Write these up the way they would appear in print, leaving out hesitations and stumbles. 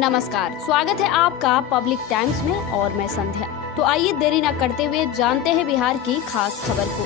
नमस्कार, स्वागत है आपका पब्लिक टाइम्स में और मैं संध्या। तो आइए देरी न करते हुए जानते हैं बिहार की खास खबर को।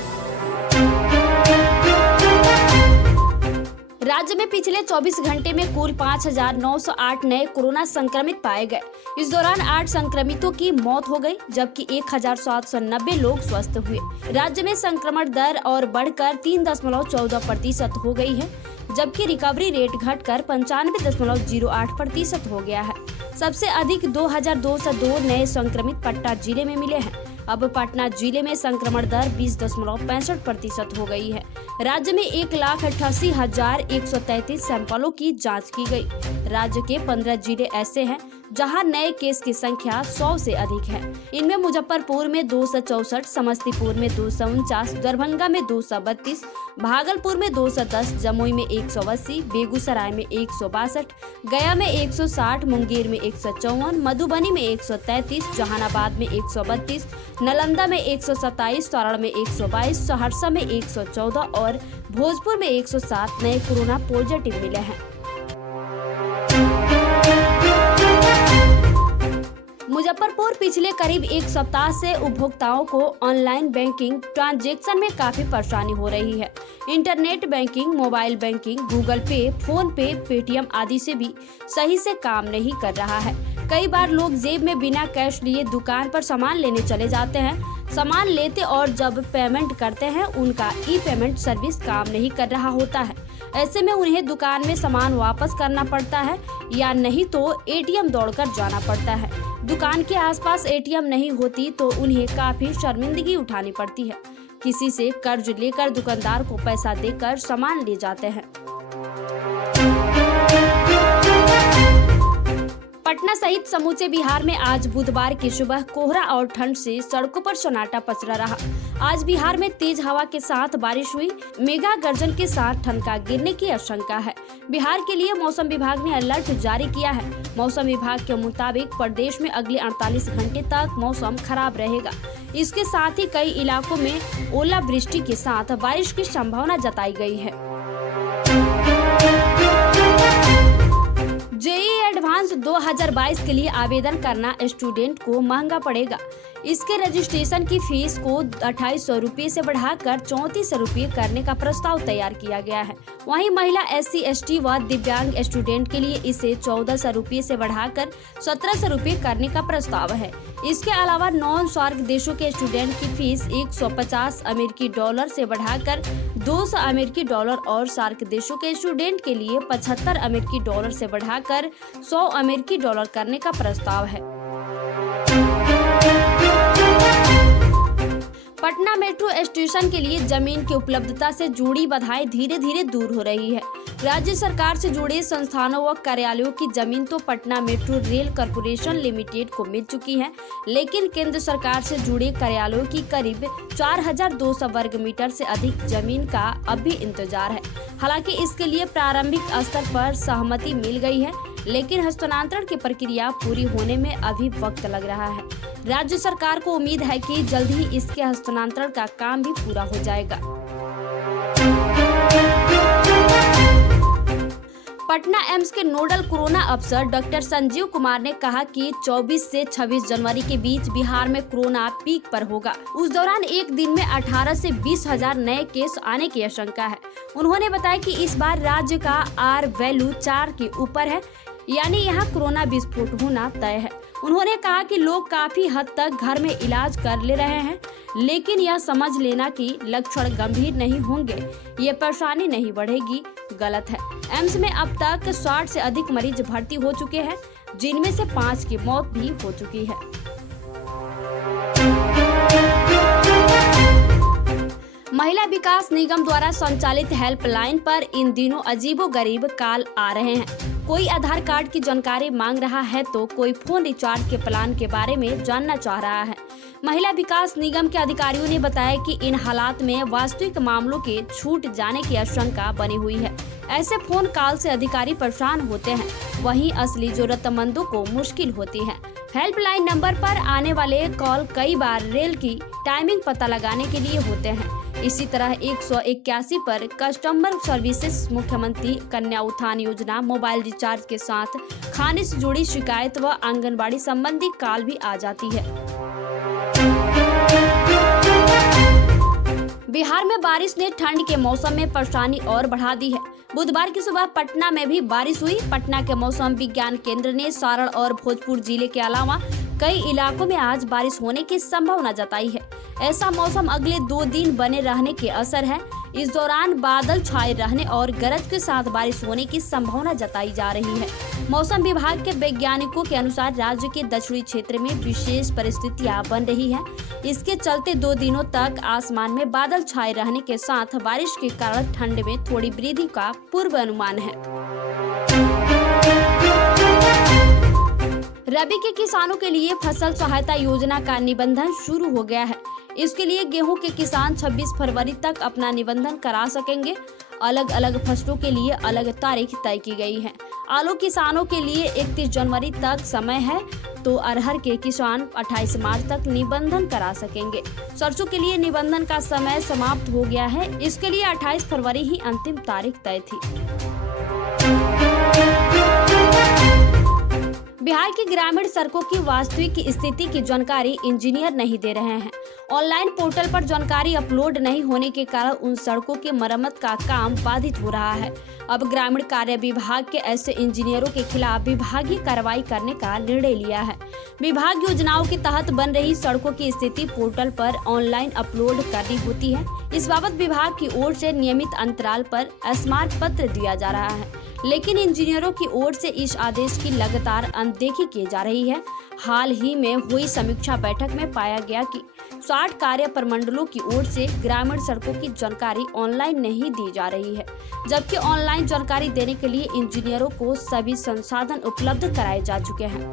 राज्य में पिछले 24 घंटे में कुल 5,908 नए कोरोना संक्रमित पाए गए। इस दौरान 8 संक्रमितों की मौत हो गई, जबकि 1,790 लोग स्वस्थ हुए। राज्य में संक्रमण दर और बढ़कर 3.14% हो गई है, जबकि रिकवरी रेट घटकर 95.08% हो गया है। सबसे अधिक 2,202 नए संक्रमित पटना जिले में मिले हैं। अब पटना जिले में संक्रमण दर 20.65% हो गई है। राज्य में 1,88,133 सैंपलों की जांच की गई। राज्य के 15 जिले ऐसे हैं जहां नए केस की संख्या 100 से अधिक है। इनमें मुजफ्फरपुर में 264, समस्तीपुर में 249, दरभंगा में 232, भागलपुर में 210, जमुई में 180, बेगूसराय में 162, गया में 160, मुंगेर में 154, मधुबनी में 133, जहानाबाद में 132, नालंदा में 127, सारण में 122, सहरसा में 114 और भोजपुर में 107 नए कोरोना पॉजिटिव मिले हैं। मुजफ्फरपुर पिछले करीब एक सप्ताह से उपभोक्ताओं को ऑनलाइन बैंकिंग ट्रांजैक्शन में काफी परेशानी हो रही है। Internet banking, mobile banking, Google पे, फोन पे, पेटीएम आदि से भी सही से काम नहीं कर रहा है। कई बार लोग जेब में बिना कैश लिए दुकान पर सामान लेने चले जाते हैं। सामान लेते और जब पेमेंट करते हैं उनका ई-पेमेंट सर्विस काम नहीं कर रहा होता है। ऐसे में उन्हें दुकान में सामान वापस करना पड़ता है या नहीं तो एटीएम दौड़कर जाना पड़ता है। दुकान के आसपास एटीएम नहीं होती तो उन्हें काफी शर्मिंदगी उठानी पड़ती है। किसी से कर्ज लेकर दुकानदार को पैसा देकर सामान ले जाते हैं। पटना सहित समूचे बिहार में आज बुधवार की सुबह कोहरा और ठंड से सड़कों पर सन्नाटा पसरा रहा। आज बिहार में तेज हवा के साथ बारिश हुई। मेघा गर्जन के साथ ठनका गिरने की आशंका है। बिहार के लिए मौसम विभाग ने अलर्ट जारी किया है। मौसम विभाग के मुताबिक प्रदेश में अगले 48 घंटे तक मौसम खराब रहेगा। इसके साथ ही कई इलाकों में ओलावृष्टि के साथ बारिश की संभावना जताई गई है। जेईई एडवांस 2022 के लिए आवेदन करना स्टूडेंट को महंगा पड़ेगा। इसके रजिस्ट्रेशन की फीस को 2,800 रुपये से बढ़ाकर 3,400 रुपये करने का प्रस्ताव तैयार किया गया है। वहीं महिला SC, ST व दिव्यांग स्टूडेंट के लिए इसे 1,400 रुपये से बढ़ाकर 1,700 रुपये करने का प्रस्ताव है। इसके अलावा नॉन सार्क देशों के स्टूडेंट की फीस 150 अमेरिकी डॉलर से बढ़ाकर 200 अमेरिकी डॉलर और सार्क देशों के स्टूडेंट के लिए 75 अमेरिकी डॉलर से बढ़ाकर 100 अमेरिकी डॉलर करने का प्रस्ताव है। पटना मेट्रो स्टेशन के लिए जमीन की उपलब्धता से जुड़ी बाधाएं धीरे धीरे दूर हो रही है। राज्य सरकार से जुड़े संस्थानों व कार्यालयों की जमीन तो Patna metro rail corporation limited को मिल चुकी है, लेकिन केंद्र सरकार से जुड़े कार्यालयों की करीब 4,200 वर्ग मीटर से अधिक जमीन का अभी इंतजार है। हालांकि इसके लिए प्रारंभिक स्तर पर सहमति मिल गई है, लेकिन हस्तांतरण की प्रक्रिया पूरी होने में अभी वक्त लग रहा है। राज्य सरकार को उम्मीद है कि जल्द ही इसके हस्तांतरण का काम भी पूरा हो जाएगा। पटना एम्स के नोडल कोरोना अफसर डॉक्टर संजीव कुमार ने कहा कि 24 से 26 जनवरी के बीच बिहार में कोरोना पीक पर होगा। उस दौरान एक दिन में 18 से 20 हजार नए केस आने की आशंका है। उन्होंने बताया कि इस बार राज्य का R वैल्यू 4 के ऊपर है, यानी यहाँ कोरोना विस्फोट होना तय है। उन्होंने कहा कि लोग काफी हद तक घर में इलाज कर ले रहे हैं, लेकिन यह समझ लेना कि लक्षण गंभीर नहीं होंगे, ये परेशानी नहीं बढ़ेगी, गलत है। एम्स में अब तक 60 से अधिक मरीज भर्ती हो चुके हैं, जिनमें से 5 की मौत भी हो चुकी है। महिला विकास निगम द्वारा संचालित हेल्पलाइन पर इन दिनों अजीबोगरीब कॉल आ रहे हैं। कोई आधार कार्ड की जानकारी मांग रहा है तो कोई फोन रिचार्ज के प्लान के बारे में जानना चाह रहा है। महिला विकास निगम के अधिकारियों ने बताया कि इन हालात में वास्तविक मामलों के छूट जाने की आशंका बनी हुई है। ऐसे फोन कॉल से अधिकारी परेशान होते हैं, वहीं असली जरूरतमंदों को मुश्किल होती है। हेल्पलाइन नंबर पर आने वाले कॉल कई बार रेल की टाइमिंग पता लगाने के लिए होते हैं। इसी तरह 181 पर कस्टमर सर्विसेज, मुख्यमंत्री कन्या उत्थान योजना, मोबाइल रिचार्ज के साथ खाने से जुड़ी शिकायत व आंगनबाड़ी संबंधी कॉल भी आ जाती है। बिहार में बारिश ने ठंड के मौसम में परेशानी और बढ़ा दी है। बुधवार की सुबह पटना में भी बारिश हुई। पटना के मौसम विज्ञान केंद्र ने सारण और भोजपुर जिले के अलावा कई इलाकों में आज बारिश होने की संभावना जताई है। ऐसा मौसम अगले 2 दिन बने रहने के असर है। इस दौरान बादल छाए रहने और गरज के साथ बारिश होने की संभावना जताई जा रही है। मौसम विभाग के वैज्ञानिकों के अनुसार राज्य के दक्षिणी क्षेत्र में विशेष परिस्थितियां बन रही हैं। इसके चलते 2 दिनों तक आसमान में बादल छाए रहने के साथ बारिश के कारण ठंड में थोड़ी वृद्धि का पूर्वानुमान है। रबी के किसानों के लिए फसल सहायता योजना का निबंधन शुरू हो गया है। इसके लिए गेहूं के किसान 26 फरवरी तक अपना निबंधन करा सकेंगे। अलग अलग फसलों के लिए अलग तारीख तय की गई है। आलू किसानों के लिए 31 जनवरी तक समय है, तो अरहर के किसान 28 मार्च तक निबंधन करा सकेंगे। सरसों के लिए निबंधन का समय समाप्त हो गया है। इसके लिए 28 फरवरी ही अंतिम तारीख तय थी। बिहार की ग्रामीण सड़कों की वास्तविक स्थिति की जानकारी इंजीनियर नहीं दे रहे हैं। ऑनलाइन पोर्टल पर जानकारी अपलोड नहीं होने के कारण उन सड़कों के मरम्मत का काम बाधित हो रहा है। अब ग्रामीण कार्य विभाग के ऐसे इंजीनियरों के खिलाफ विभागीय कार्रवाई करने का निर्णय लिया है। विभाग योजनाओं के तहत बन रही सड़कों की स्थिति पोर्टल पर ऑनलाइन अपलोड करनी होती है। इस बाबत विभाग की ओर से नियमित अंतराल पर स्मारक पत्र दिया जा रहा है, लेकिन इंजीनियरों की ओर से इस आदेश की लगातार अनदेखी की जा रही है। हाल ही में हुई समीक्षा बैठक में पाया गया कि 60 कार्य प्रमंडलों की ओर से ग्रामीण सड़कों की जानकारी ऑनलाइन नहीं दी जा रही है, जबकि ऑनलाइन जानकारी देने के लिए इंजीनियरों को सभी संसाधन उपलब्ध कराए जा चुके हैं।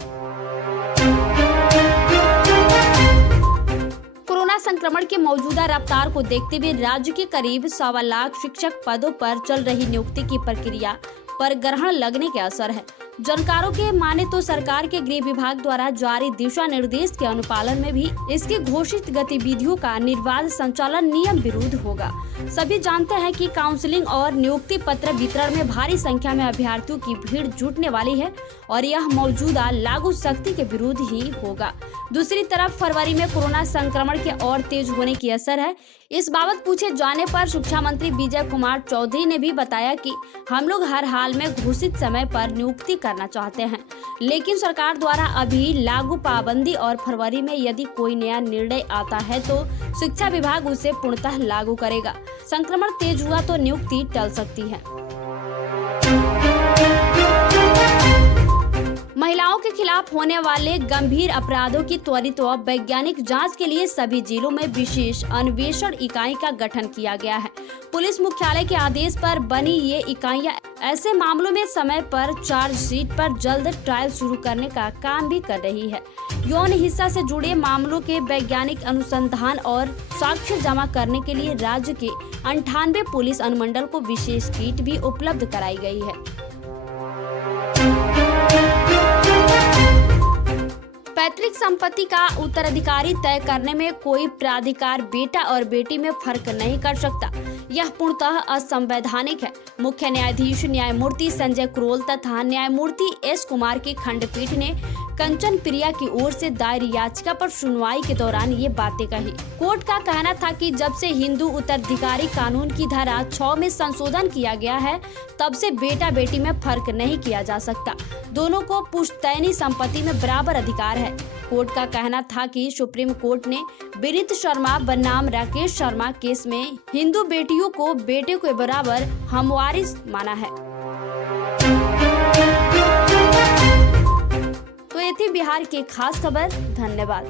कोरोना संक्रमण के मौजूदा रफ्तार को देखते हुए राज्य के करीब 1.25 लाख शिक्षक पदों पर चल रही नियुक्ति की प्रक्रिया पर ग्रहण लगने के असर है। जानकारों के माने तो सरकार के गृह विभाग द्वारा जारी दिशा निर्देश के अनुपालन में भी इसकी घोषित गतिविधियों का निर्बाध संचालन नियम विरुद्ध होगा। सभी जानते हैं कि काउंसलिंग और नियुक्ति पत्र वितरण में भारी संख्या में अभ्यर्थियों की भीड़ जुटने वाली है और यह मौजूदा लागू सख्ती के विरुद्ध ही होगा। दूसरी तरफ फरवरी में कोरोना संक्रमण के और तेज होने की असर है। इस बाबत पूछे जाने पर शिक्षा मंत्री विजय कुमार चौधरी ने भी बताया कि हम लोग हर हाल में घोषित समय पर नियुक्ति करना चाहते हैं, लेकिन सरकार द्वारा अभी लागू पाबंदी और फरवरी में यदि कोई नया निर्णय आता है तो शिक्षा विभाग उसे पूर्णतः लागू करेगा। संक्रमण तेज हुआ तो नियुक्ति टल सकती है। महिलाओं के खिलाफ होने वाले गंभीर अपराधों की त्वरित व वैज्ञानिक जांच के लिए सभी जिलों में विशेष अन्वेषण इकाई का गठन किया गया है। पुलिस मुख्यालय के आदेश पर बनी ये इकाइयां ऐसे मामलों में समय पर चार्जशीट पर जल्द ट्रायल शुरू करने का काम भी कर रही है। यौन हिंसा से जुड़े मामलों के वैज्ञानिक अनुसंधान और साक्ष्य जमा करने के लिए राज्य के 98 पुलिस अनुमंडल को विशेष किट भी उपलब्ध कराई गई है। पैतृक संपत्ति का उत्तराधिकारी तय करने में कोई प्राधिकार बेटा और बेटी में फर्क नहीं कर सकता। यह पूर्णतः असंवैधानिक है। मुख्य न्यायाधीश न्यायमूर्ति संजय करोल तथा न्यायमूर्ति एस कुमार की खंडपीठ ने कंचन प्रिया की ओर से दायर याचिका पर सुनवाई के दौरान ये बातें कही। कोर्ट का कहना था कि जब से हिंदू उत्तराधिकारी कानून की धारा 6 में संशोधन किया गया है, तब से बेटा बेटी में फर्क नहीं किया जा सकता। दोनों को पुश्तैनी संपत्ति में बराबर अधिकार है। कोर्ट का कहना था कि सुप्रीम कोर्ट ने विनीत शर्मा बनाम राकेश शर्मा केस में हिंदू बेटियों को बेटे के बराबर हमवारिस माना है। तो ये थी बिहार की खास खबर। धन्यवाद।